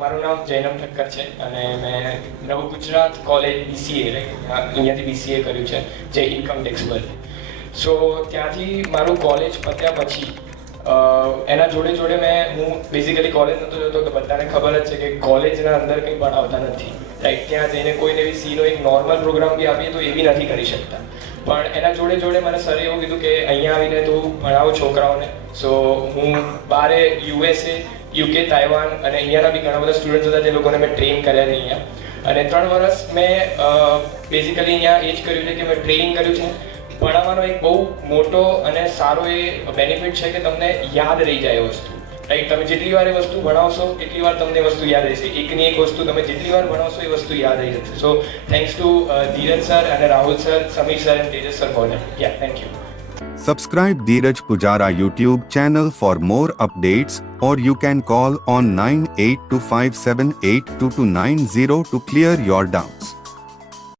મારું નામ જૈનમ ઠક્કર છે અને મેં નવ ગુજરાત કોલેજ BCA અહીંયાથી BCA કર્યું છે જે ઇન્કમ ટેક્સ પર. સો ત્યાંથી મારું કોલેજ પત્યા પછી એના જોડે હું બેઝિકલી કોલેજ નહોતો જતો કે બધાને ખબર જ છે કે કોલેજના અંદર કંઈ ભણાવતા નથી, રાઈટ. ત્યાં જઈને કોઈને બી સીનો એક નોર્મલ પ્રોગ્રામ બી આપીએ તો એ બી નથી કરી શકતા. પણ એના જોડે મને સરે એવું કીધું કે અહીંયા આવીને તું ભણાવો છોકરાઓને. સો હું બારે USA, UK, તાઇવાન અને અહીંયાના બી ઘણા બધા સ્ટુડન્ટ્સ હતા જે લોકોને મેં ટ્રેન કર્યા છે અહીંયા. અને 3 વર્ષ મેં બેઝિકલી અહીંયા એ જ કર્યું છે કે મેં ટ્રેનિંગ કર્યું છે. ભણાવવાનો એક બહુ મોટો અને સારો એ બેનિફિટ છે કે તમને યાદ રહી જાય એ વસ્તુ, રાઈટ. તમે જેટલી વાર એ વસ્તુ ભણાવશો એટલી વાર તમને વસ્તુ યાદ રહેશે. એકની એક વસ્તુ તમે જેટલી વાર ભણાવશો એ વસ્તુ યાદ રહી જશે. So thanks to Dheeraj sir અને રાહુલ સર, સમીર સર અને Tejas sir for that. Yeah, thank you. Subscribe Dheeraj Pujara YouTube channel for more updates, or you can call on 9825782290 to clear your doubts.